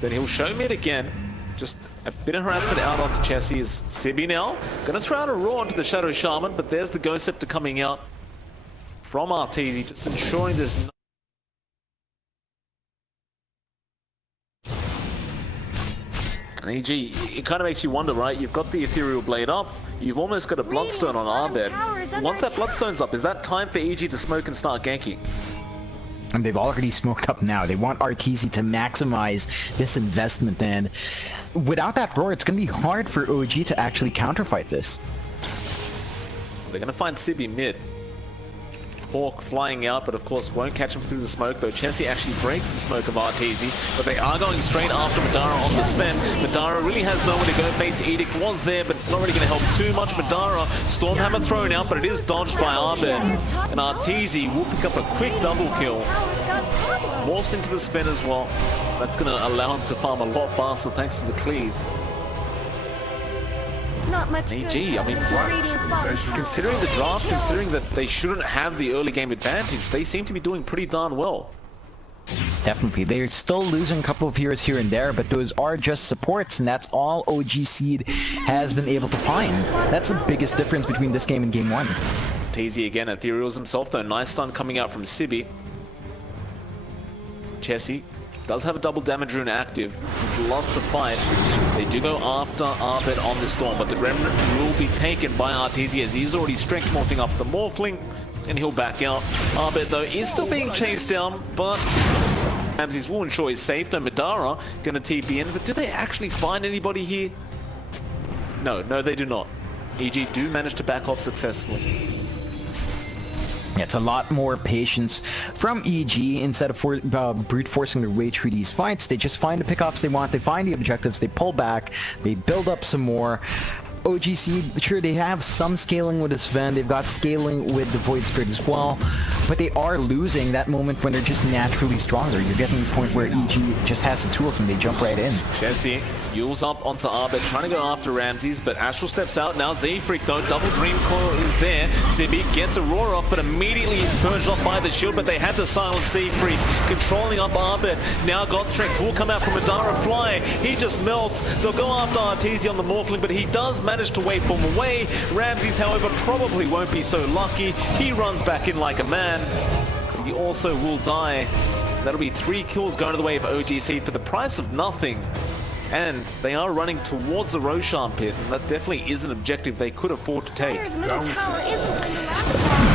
Then he'll show mid again. Just a bit of harassment out onto Chessie is Sibi now. Gonna throw out a roar onto the Shadow Shaman, but there's the Ghost Scepter coming out from Arteezy, just ensuring there's no... And EG, it kind of makes you wonder, right? You've got the Ethereal Blade up, you've almost got a Bloodstone on Arbed. Once that Bloodstone's up, is that time for EG to smoke and start ganking? And they've already smoked up now. They want Arteezy to maximize this investment, and without that roar, it's going to be hard for OG to actually counterfight this. They're going to find Sibi mid. Hawk flying out, but of course won't catch him through the smoke, though Chessie actually breaks the smoke of Arteezy, but they are going straight after Madara on the spin. Madara really has nowhere to go. Fate's Edict was there, but it's not really going to help too much. Madara, Stormhammer thrown out, but it is dodged by Arbed. And Arteezy will pick up a quick double kill. Morphs into the spin as well. That's going to allow him to farm a lot faster thanks to the cleave. Not much EG, I mean, considering the draft, considering that they shouldn't have the early game advantage, they seem to be doing pretty darn well. Definitely. They're still losing a couple of heroes here and there, but those are just supports, and that's all OG Seed has been able to find. That's the biggest difference between this game and Game 1. Arteezy again, Ethereals himself, though. Nice stun coming out from Sibi. Chessie does have a double damage rune active. Would love to fight. They do go after Arbed on the Storm, but the Remnant will be taken by Arteezy as he's already strength morphing up the Morphling, and he'll back out. Arbed, though, is still being chased down, but Ramses will ensure he's safe. Though Madara gonna TP in, but do they actually find anybody here? No, they do not. EG do manage to back off successfully. It's a lot more patience from EG. Instead of brute forcing their way through these fights, they just find the pickoffs they want, they find the objectives, they pull back, they build up some more. OGC, sure, they have some scaling with this Sven, they've got scaling with the Void Spirit as well, but they are losing that moment when they're just naturally stronger. You're getting to the point where EG just has the tools and they jump right in. Chessie yules up onto Arbed, trying to go after Ramses, but Astral steps out. Now Z-Freak, though, double Dream Coil is there. Sibi gets a roar off, but immediately it's purged off by the shield, but they had to silence Z-Freak, controlling up Arbed. Now God Strength will come out from Madara Fly. He just melts. They'll go after Arteezy on the Morphling, but he does manage to waveform away. Ramses, however, probably won't be so lucky. He runs back in like a man. He also will die. That'll be 3 kills going to the way of OGC for the price of nothing. And they are running towards the Roshan pit, and that definitely is an objective they could afford to take.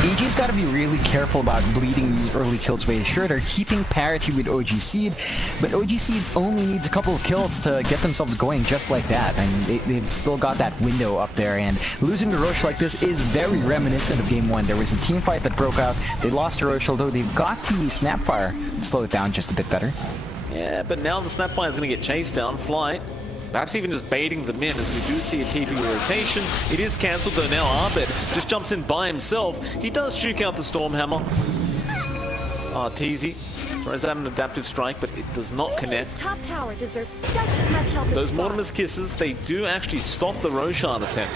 EG's got to be really careful about bleeding these early kills away. Sure, they're keeping parity with OG Seed, but OG Seed only needs a couple of kills to get themselves going just like that. I mean, they've still got that window up there, and losing to Roche like this is very reminiscent of Game 1. There was a team fight that broke out. They lost to Roche, although they've got the Snapfire to slow it down just a bit better. Yeah, but now the Snapfire is going to get chased down. Fly, perhaps even just baiting them in, as we do see a TP rotation. It is cancelled, though. Now Arbed just jumps in by himself. He does juke out the Stormhammer. Arteezy throws out an adaptive strike, but it does not connect. Top tower deserves just as much help. Those Mortimer's Kisses, they do actually stop the Roshan attempt.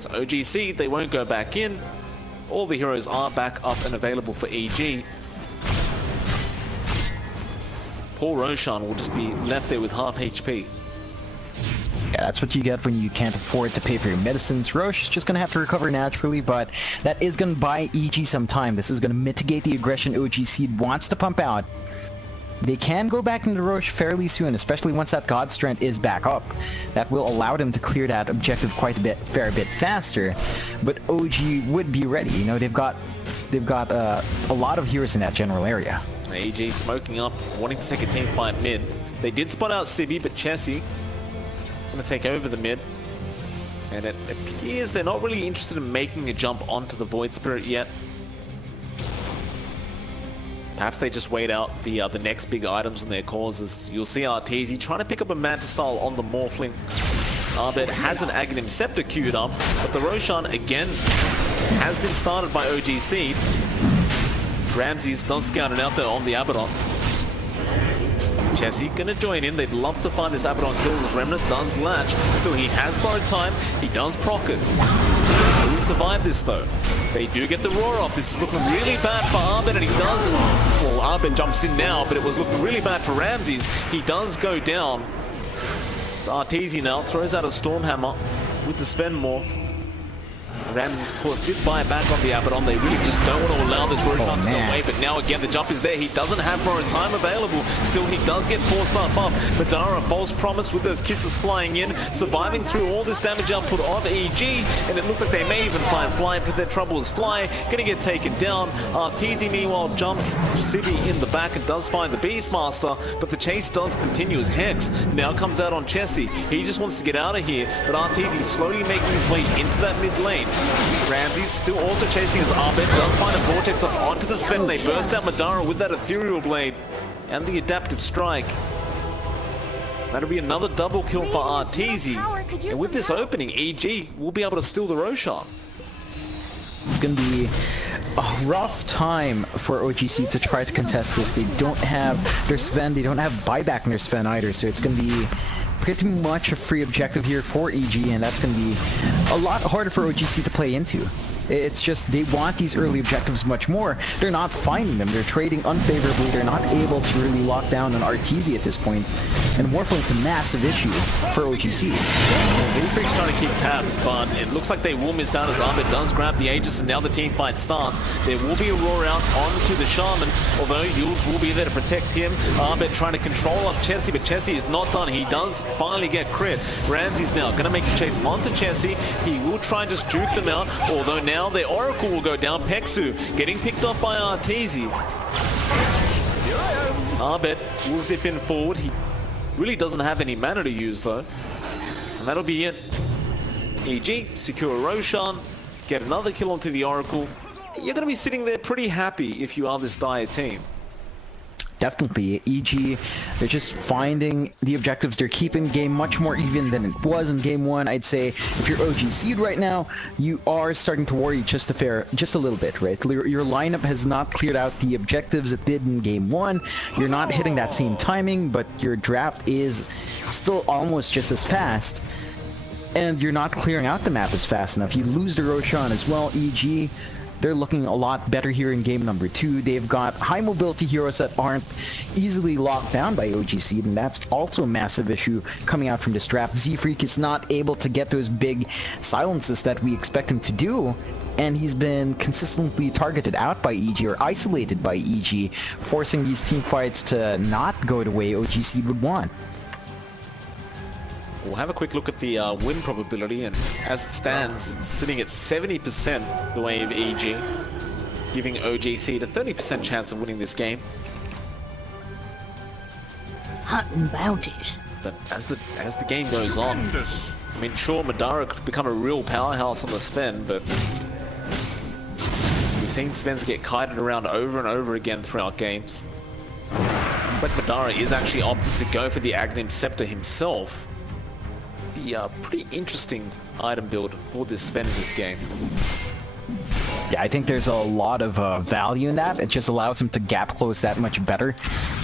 So OGC, they won't go back in. All the heroes are back up and available for EG. Poor Roshan will just be left there with half HP. Yeah, that's what you get when you can't afford to pay for your medicines. Roche is just going to have to recover naturally, but that is going to buy EG some time. This is going to mitigate the aggression OG Seed wants to pump out. They can go back into Roche fairly soon, especially once that God Strength is back up. That will allow them to clear that objective quite a fair bit faster. But OG would be ready. You know, they've got a lot of heroes in that general area. EG smoking up, wanting to take a team fight mid. They did spot out Sibi, but Chessie going to take over the mid. And it appears they're not really interested in making a jump onto the Void Spirit yet. Perhaps they just wait out the next big items in their causes. You'll see Arteezy trying to pick up a Manta Style on the Morphling. Arbed has an Aghanim Scepter queued up, but the Roshan again has been started by OGC. Ramses does scout it out there on the Abaddon. Chessie gonna join in. They'd love to find this Abaddon kill as Remnant does latch. Still, he has borrowed time. He does proc it. Will he survive this though? They do get the roar off. This is looking really bad for Arbit, and he does. Well, Arbit jumps in now, but it was looking really bad for Ramses. He does go down. So Arteezy now throws out a Stormhammer with the Sven morph. Ramses, of course, did buy back on the Abaddon. They really just don't want to allow this Roshan to go away. But now again, the jump is there. He doesn't have more time available. Still, he does get forced up. Madara, false promise with those kisses flying in, surviving through all this damage output of EG. And it looks like they may even find Fly for their troubles. Fly gonna get taken down. Arteezy, meanwhile, jumps Sibi in the back and does find the Beastmaster. But the chase does continue as Hex now comes out on Chessie. He just wants to get out of here. But Arteezy slowly making his way into that mid lane. Ramses still also chasing his Arbit, does find a Vortex off onto the Sven. They burst out Madara with that Ethereal Blade and the Adaptive Strike. That'll be another double kill for Arteezy. And with this opening, EG will be able to steal the Roshan. It's going to be a rough time for OGC to try to contest this. They don't have their Sven, they don't have buyback in their Sven either, so it's going to be pretty much a free objective here for EG, and that's going to be a lot harder for OGC to play into. It's just they want these early objectives much more. They're not finding them. They're trading unfavorably. They're not able to really lock down an Arteezy at this point. And Warflame's a massive issue for OGC. Z3's trying to keep tabs, but it looks like they will miss out as Arbit does grab the Aegis, and now the team fight starts. There will be a roar out onto the Shaman, although Yules will be there to protect him. Arbit trying to control up Chessie, but Chessie is not done. He does finally get crit. Ramsey's now going to make the chase onto Chessie. He will try and just juke them out, although now the Oracle will go down. Peksu getting picked off by Arteezy. Arbit will zip in forward. He really doesn't have any mana to use though. And that'll be it. EG, secure Roshan, get another kill onto the Oracle. You're going to be sitting there pretty happy if you are this Dire team. Definitely. EG, they're just finding the objectives. They're keeping game much more even than it was in game one. I'd say if you're OG Seed right now, you are starting to worry just a little bit, right? Your lineup has not cleared out the objectives it did in game one. You're not hitting that same timing, but your draft is still almost just as fast. And you're not clearing out the map as fast enough. You lose the Roshan as well. EG, they're looking a lot better here in game number 2. They've got high mobility heroes that aren't easily locked down by OGC, and that's also a massive issue coming out from this draft. Z-Freak is not able to get those big silences that we expect him to do, and he's been consistently targeted out by EG or isolated by EG, forcing these team fights to not go the way OGC would want. We'll have a quick look at the win probability, and as it stands, it's sitting at 70% the way of EG, giving OGC a 30% chance of winning this game. Hunting bounties. But as the game goes on, I mean, sure, Madara could become a real powerhouse on the Sven, but we've seen Svens get kited around over and over again throughout games. Looks like Madara is actually opted to go for the Aghanim Scepter himself. A pretty interesting item build for this Sven in this game. Yeah, I think there's a lot of value in that. It just allows him to gap close that much better,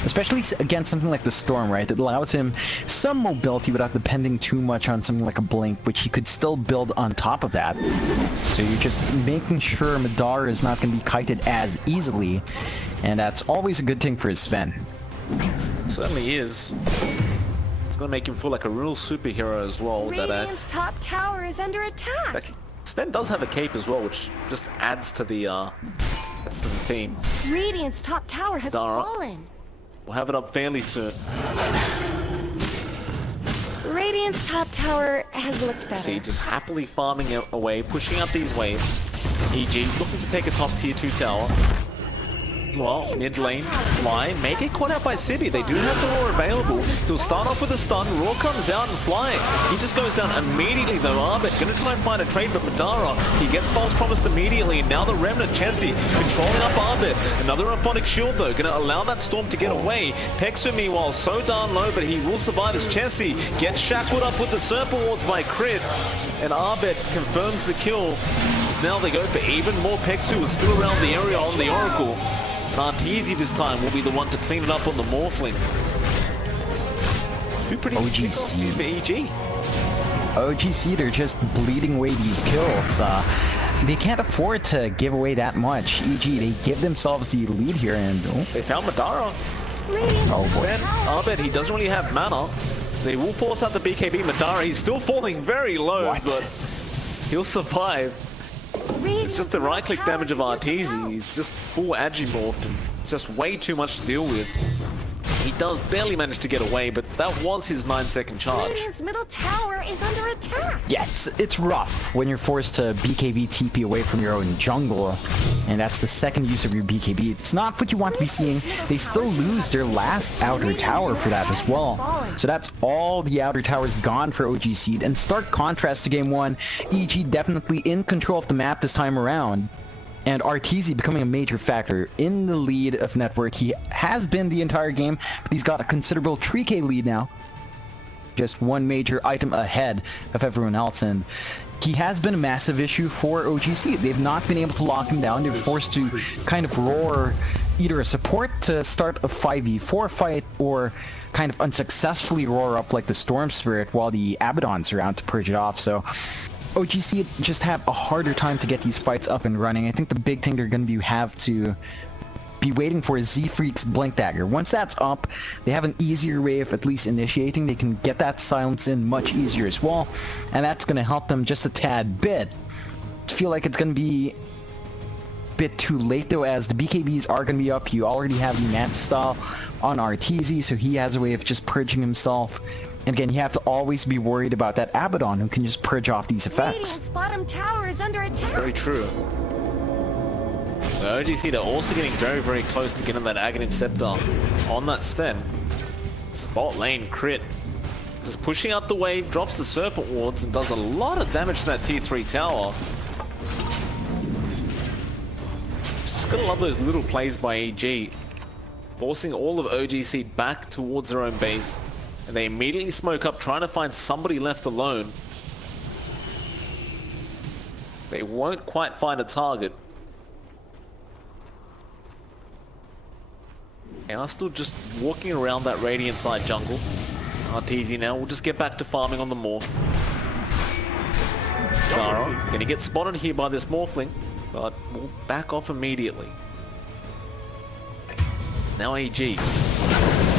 especially against something like the Storm, right? It allows him some mobility without depending too much on something like a Blink, which he could still build on top of that. So you're just making sure Madara is not going to be kited as easily, and that's always a good thing for his Sven. Certainly is. It's going to make him feel like a real superhero as well. Radiant's top tower is under attack. Sven does have a cape as well, which just adds to the theme. Radiant's top tower has fallen. We'll have it up fairly soon. Radiant's top tower has looked better. See, just happily farming away, pushing out these waves. EG looking to take a top tier 2 tower. Well, mid lane, Fly may get caught out by Sibi. They do have the Roar available. He'll start off with a stun. Roar comes out and Fly. He just goes down immediately though. Arbit gonna try and find a trade, but Madara, he gets false promised immediately. And now the Remnant Chessie controlling up Arbit. Another Aphonic Shield though, gonna allow that Storm to get away. Peksu meanwhile so darn low, but he will survive as Chessie gets shackled up with the Serpent Wards by crit. And Arbit confirms the kill. As now they go for even more. Peksu is still around the area on the Oracle. Arteezy this time will be the one to clean it up on the Morphling. Two pretty OGC. for EG. OGC, they're just bleeding away these kills. They can't afford to give away that much. EG, they give themselves the lead here, and They found Madara. oh boy. Sven, Arbed, he doesn't really have mana. They will force out the BKB. Madara, he's still falling very low, What? but he'll survive. It's just the right-click damage of Arteezy. He's just full Agimorphed, and it's just way too much to deal with. He does barely manage to get away, but that was his 9-second charge. Radiant's middle tower is under attack. Yeah, it's rough when you're forced to BKB TP away from your own jungle, and that's the second use of your BKB. It's not what you want to be seeing. They still lose their last outer tower for that as well. So that's all the outer towers gone for OGC. And stark contrast to game one, EG definitely in control of the map this time around. And Arteezy becoming a major factor in the lead of Network. He has been the entire game, but he's got a considerable 3k lead now. Just one major item ahead of everyone else, and he has been a massive issue for OGC. They've not been able to lock him down. They're forced to kind of roar either a support to start a 5v4 fight, or kind of unsuccessfully roar up like the Storm Spirit while the Abaddon's around to purge it off. So OGC just have a harder time to get these fights up and running. I think the big thing they're going to have to be waiting for is Z-Freak's Blink Dagger. Once that's up, they have an easier way of at least initiating. They can get that silence in much easier as well, and that's going to help them just a tad bit. I feel like it's going to be a bit too late though, as the BKBs are going to be up. You already have the Manta style on Arteezy, so he has a way of just purging himself. And again, you have to always be worried about that Abaddon who can just purge off these effects. Radiant's bottom tower is under attack. Very true. So OGC, they're also getting very, very close to getting that Aghanim Scepter on that Sven. Spot lane crit. Just pushing out the wave, drops the Serpent Wards, and does a lot of damage to that tier 3 tower. Just gotta love those little plays by EG. Forcing all of OGC back towards their own base. And they immediately smoke up, trying to find somebody left alone. They won't quite find a target. They are still just walking around that Radiant side jungle. Arteezy now will just get back to farming on the Morph. Dara gonna get spotted here by this Morphling, but will back off immediately. It's now AG.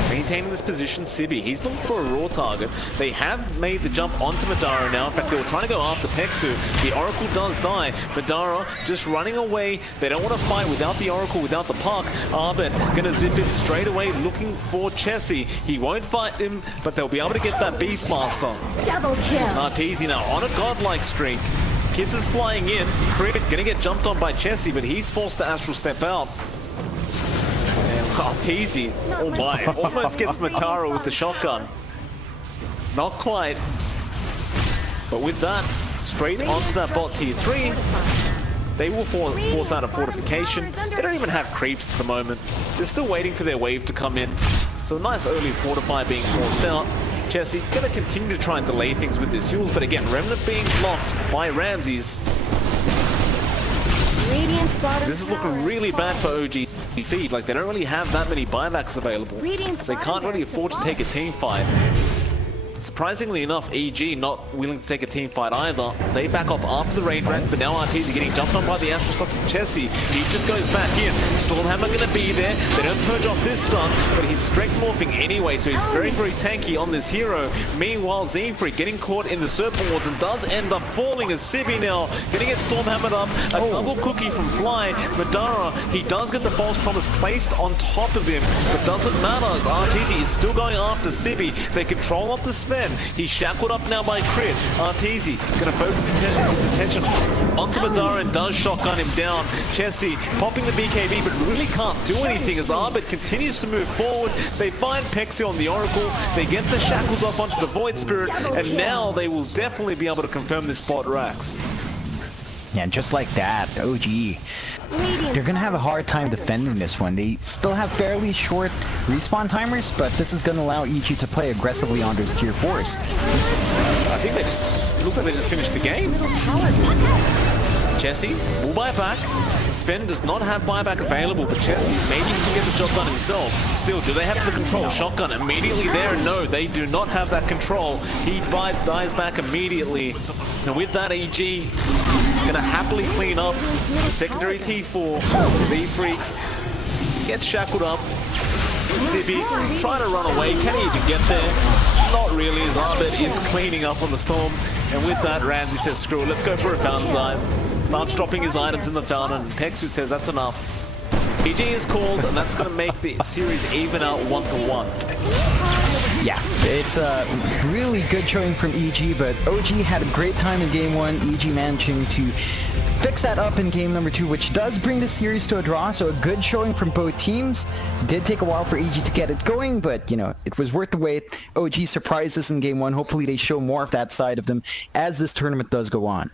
Maintaining this position, Sibi, he's looking for a raw target. They have made the jump onto Madara now. In fact, they were trying to go after Peksu. The Oracle does die. Madara just running away. They don't want to fight without the Oracle, without the Puck. Arbet gonna zip in straight away looking for Chessie. He won't fight him, but they'll be able to get that Beastmaster. Double kill. Arteezy now on a godlike streak. Kisses flying in. Cricket gonna get jumped on by Chessie, but he's forced to Astral Step out. Arteezy, oh my, almost gets Matara with the shotgun. Not quite. But with that, straight onto that bot tier 3. They will force out a fortification. They don't even have creeps at the moment. They're still waiting for their wave to come in. So a nice early fortify being forced out. Chessie gonna continue to try and delay things with this Yules, but again, Remnant being blocked by Ramses. This is looking really bad for OGC. Like, they don't really have that many buybacks available. So they can't really afford to take a team fight. Surprisingly enough, EG not willing to take a team fight either. They back off after the raid rats, but now Arteezy getting jumped on by the Astral Stock of Chessie. He just goes back in. Stormhammer gonna be there. They don't purge off this stun, but he's strength morphing anyway, so he's very, very tanky on this hero. Meanwhile, Z-Freak getting caught in the Serpent Wards and does end up falling as Sibi now gonna get Stormhammered up. A double cookie from Fly. Madara, he does get the false promise placed on top of him, but doesn't matter as Arteezy is still going after Sibi. They control up the Sven. He's shackled up now by Crit. Arteezy gonna focus his attention onto Madara and does shotgun him down. Chessie popping the BKB, but really can't do anything as Arbit continues to move forward. They find Pexi on the Oracle. They get the shackles off onto the Void Spirit, and now they will definitely be able to confirm this spot Rax. Yeah, and just like that, OG, they're gonna have a hard time defending this one. They still have fairly short respawn timers, but this is gonna allow EG to play aggressively on those tier 4s. I think they just, it looks like they just finished the game. Chessie will buy back. Spin does not have buyback available, but Chessie maybe he can get the job done himself. Still, do they have the control? Shotgun immediately there. No, they do not have that control. He dies back immediately. And with that, EG gonna happily clean up the secondary T4. Z-Freaks gets shackled up. Zippy trying to run away. Can he even get there? Not really, as Arbet is cleaning up on the Storm. And with that, Ramsey says, screw it, let's go for a fountain dive. Starts dropping his items in the fountain. And Pexu says that's enough. EG is called, and that's going to make the series even out 1-1. Yeah, it's a really good showing from EG, but OG had a great time in game 1. EG managing to fix that up in game number 2, which does bring the series to a draw, so a good showing from both teams. Did take a while for EG to get it going, but, you know, it was worth the wait. OG surprised us in game 1. Hopefully they show more of that side of them as this tournament does go on.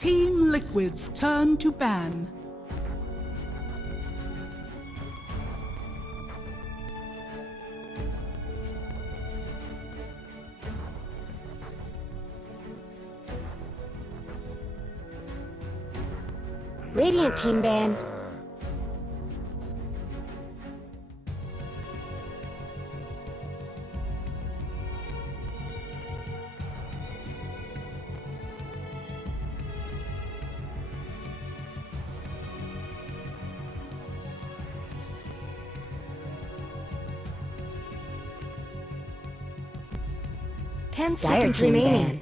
Team Liquid's turn to ban. Radiant team ban. Ten seconds remaining.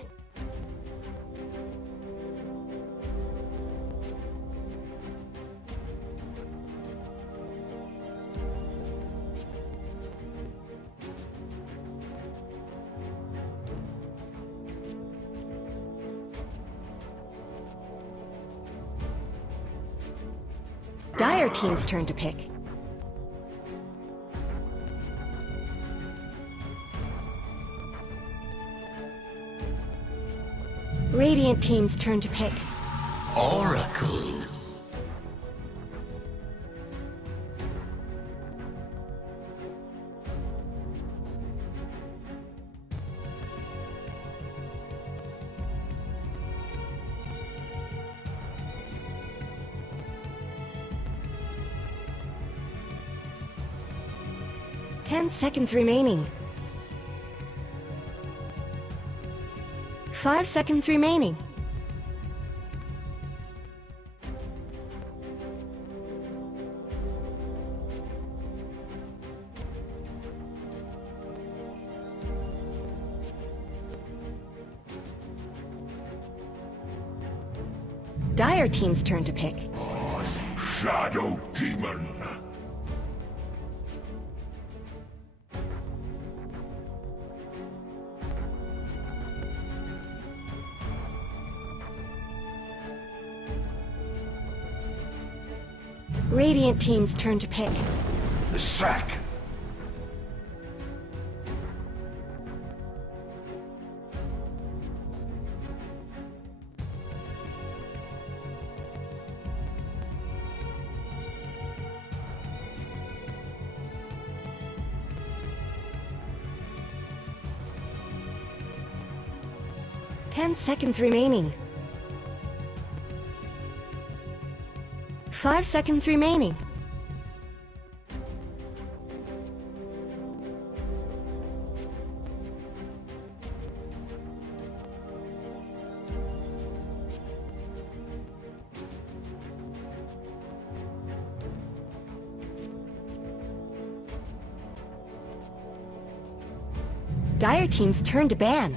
Dire team's turn to pick. Radiant team's turn to pick. Oracle. 10 seconds remaining. 5 seconds remaining. Dire team's turn to pick. Shadow Demon. Radiant team's turn to pick. The sack. Ten seconds remaining. 5 seconds remaining. Dire team's turn to ban.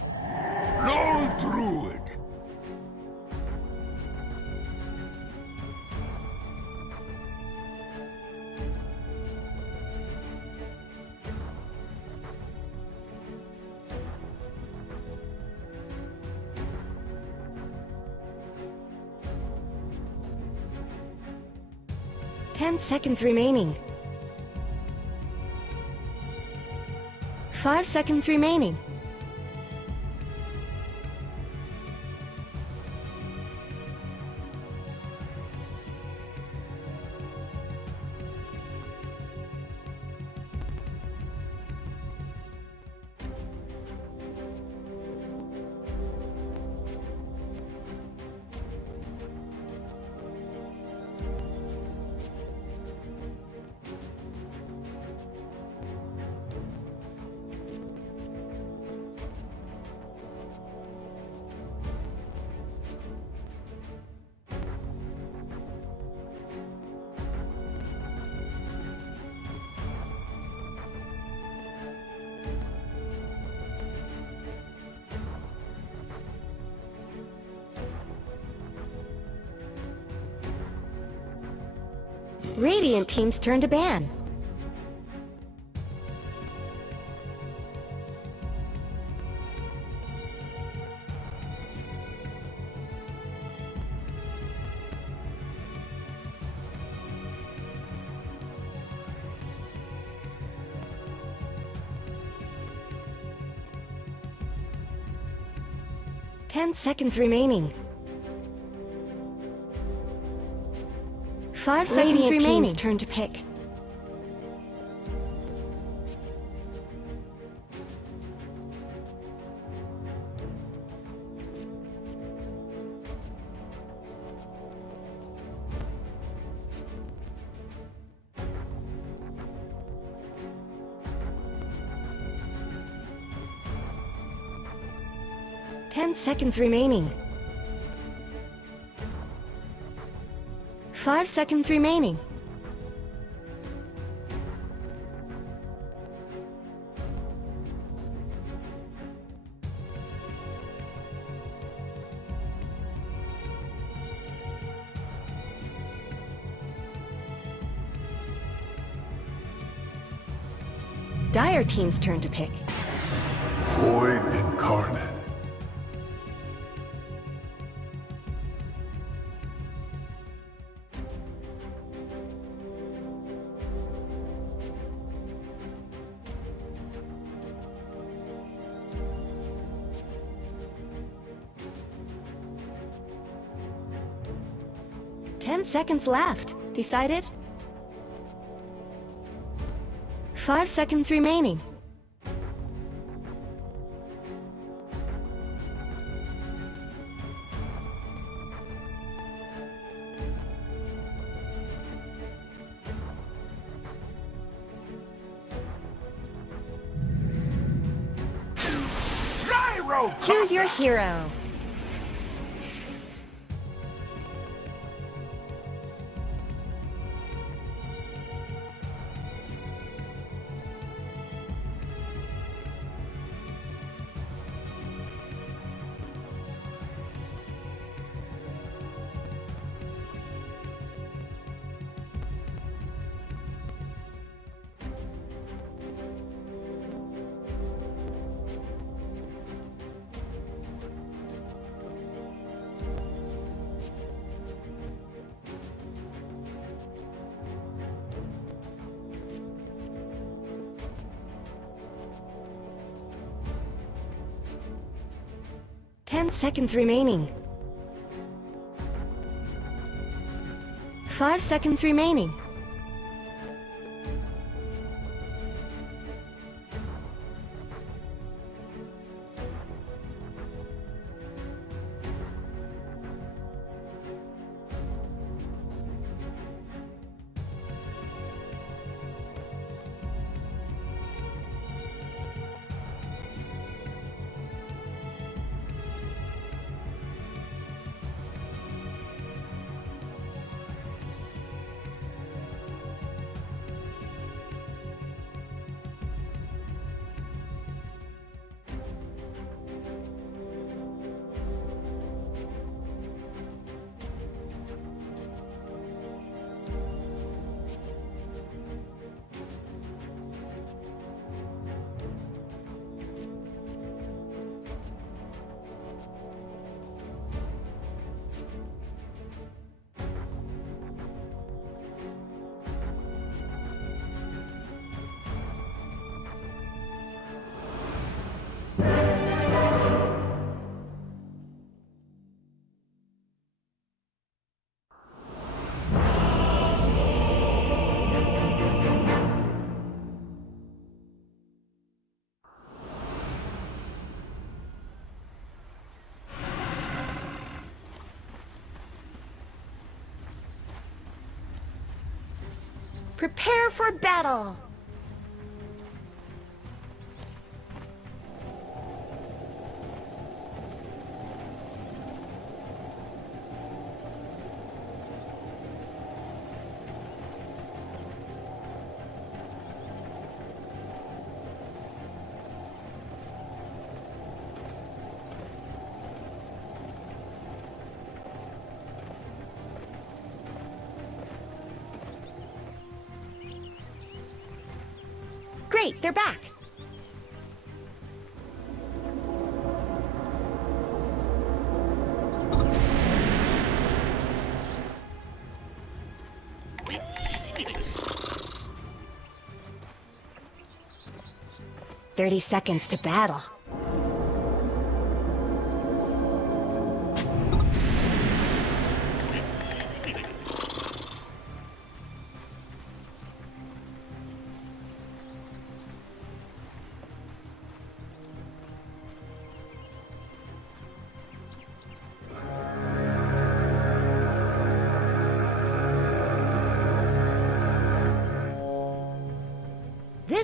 Lone Druid. Ten seconds remaining. 5 seconds remaining. Radiant team's turn to ban. Ten seconds remaining. 5 seconds remaining. Team's turn to pick. Ten seconds remaining. 5 seconds remaining. Dire team's turn to pick. Void incarnate. Ten seconds left. Decided? 5 seconds remaining. Choose your hero. Ten seconds remaining. 5 seconds remaining. Prepare for battle! Great, they're back. "30 seconds to battle."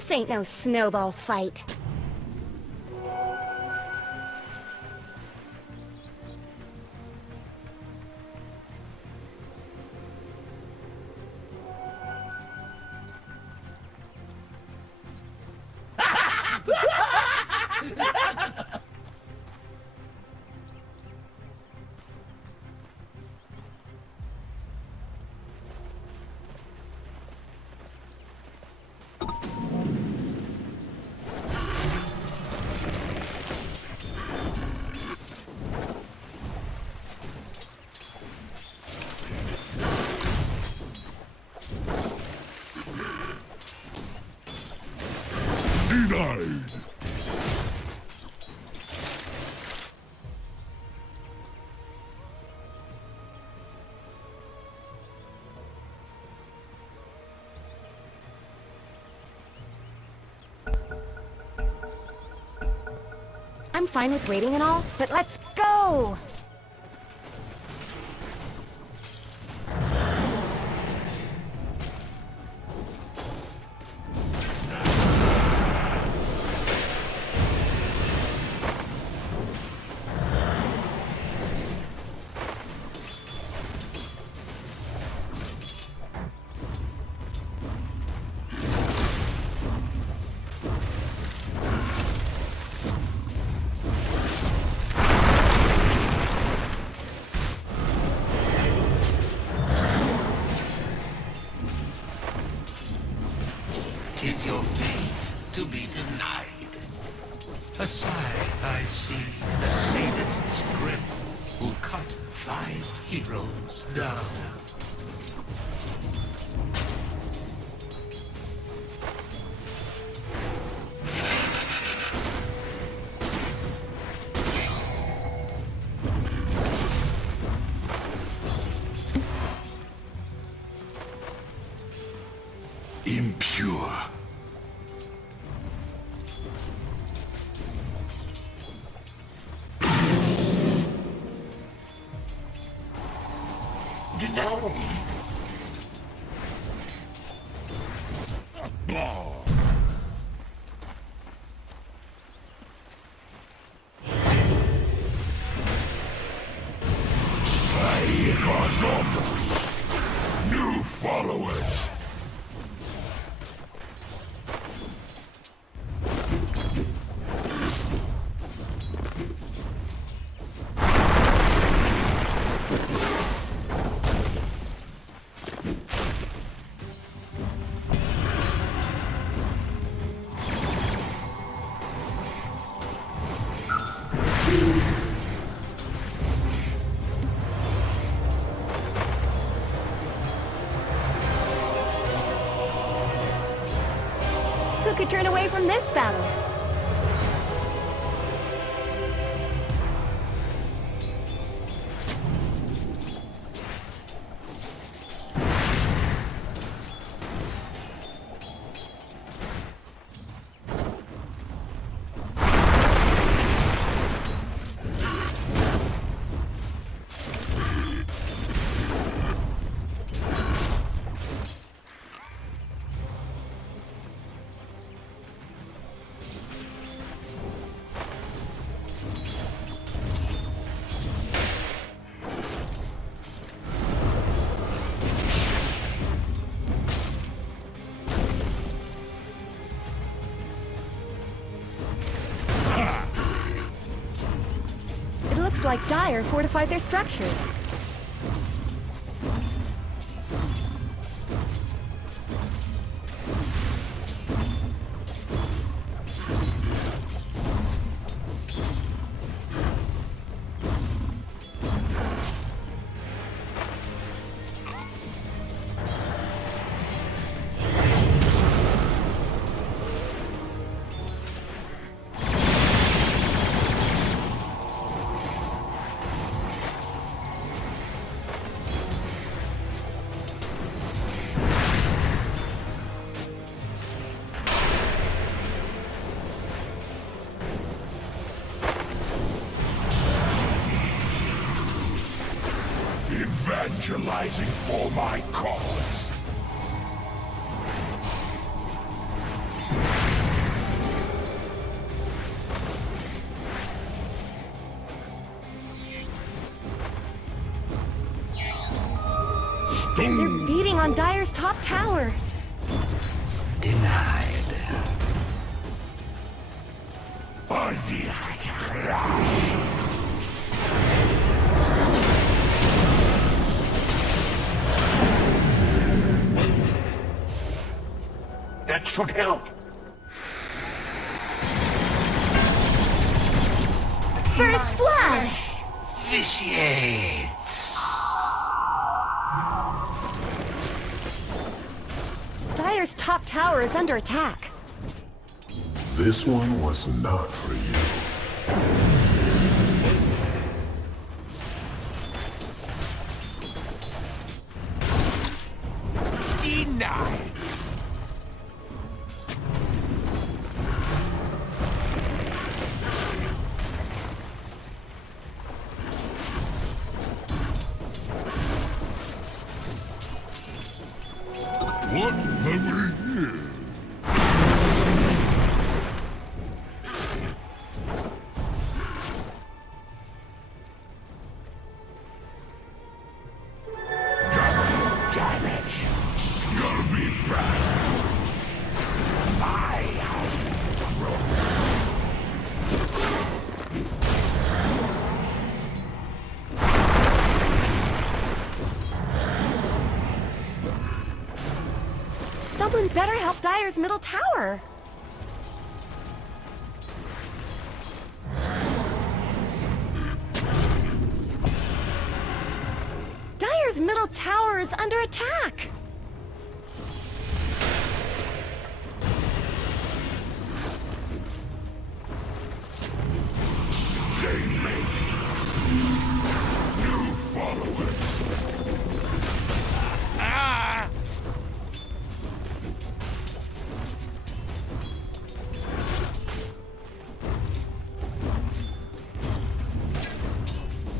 This ain't no snowball fight. Denied. I'm fine with waiting and all, but let's go! Tis your fate to be denied. Aside I see the sadist's grip who cut 5 heroes down. Impure. New followers. Who could turn away from this battle? It looks like Dire fortified their structures. Evangelizing for my cause. They're beating on Dire's top tower. Denied. That should help. First blood. Vitiates. Dire's top tower is under attack. This one was not for you. Denied. What have we here? Damage. You'll be proud. Someone better help Dire's middle tower. Dire's middle tower is under attack. They make new followers.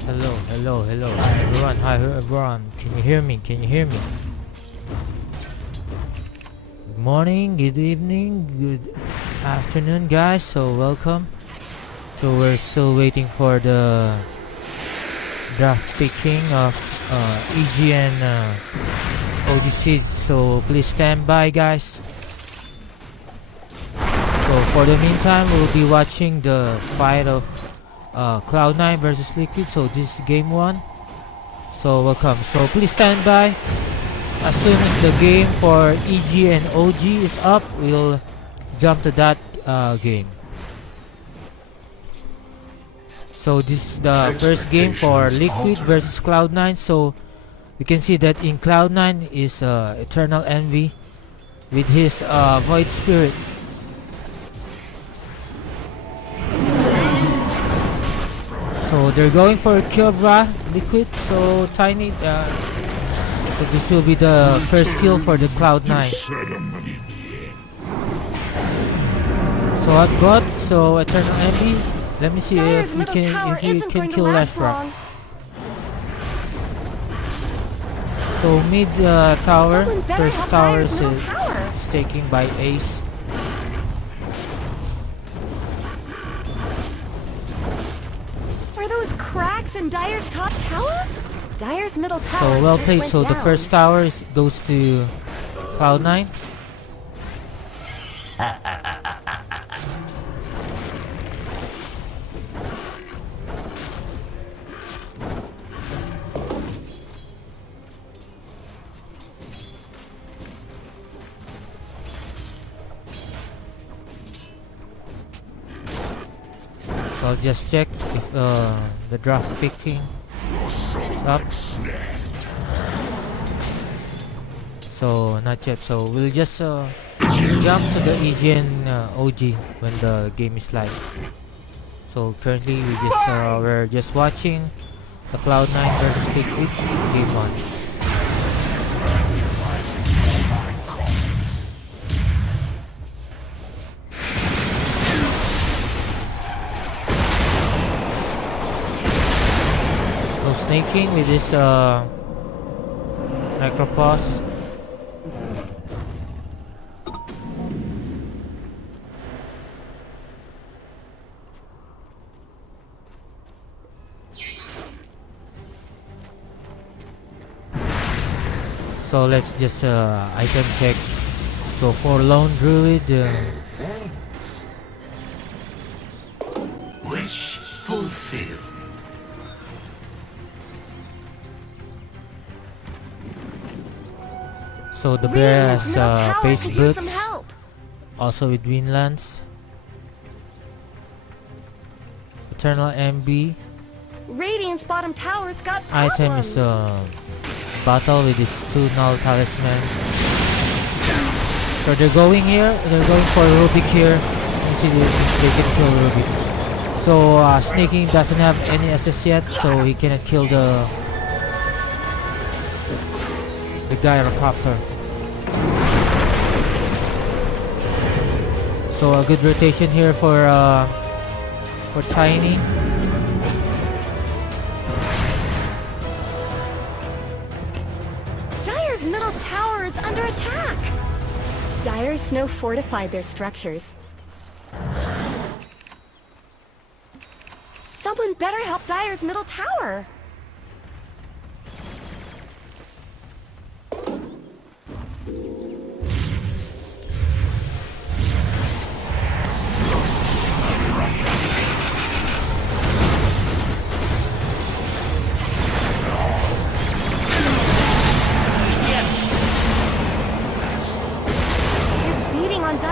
Hello, hi everyone, can you hear me, Good morning, good evening, good afternoon guys, so welcome. So we're still waiting for the draft picking of EG and OGC, so please stand by guys. So for the meantime, we'll be watching the fight of Cloud9 versus Liquid. So this is game 1. So welcome. So please stand by. As soon as the game for EG and OG is up, we'll jump to that game. So this is the first game for Liquid versus Cloud9. So you can see that in Cloud9 is Eternal Envy with his Void Spirit. So they're going for Kyobra Liquid, so Tiny, so this will be the first kill for the Cloud9. So I've got, so Eternal Envy, let me see Dire's if we can kill last round. So mid tower, first tower is taken by Ace. Cracks in Dire's top tower? Dire's middle tower. So well just played. went So down. the first tower goes to Cloud9. So I'll just check if the draft picking is up. So not yet. So we'll just jump to the EG and OG when the game is live. So currently we're just watching the Cloud9 versus Liquid game 1. Snaking with this Necropause. So let's just item check. So for Lone Druid, Wish fulfilled. so the bear Radiant's has middle tower face could use some boots, help. also with Winlands, Eternal MB. Radiant's bottom tower's got problems. Item is battle with his 2 null talisman. So they're going here, they're going for Rubik here. And see if they can kill Rubik. So Sneaking doesn't have any SS yet, so he cannot kill the Gyrocopter. So a good rotation here for Tiny. Dire's middle tower is under attack. Dire Snow fortified their structures. Someone better help Dire's middle tower.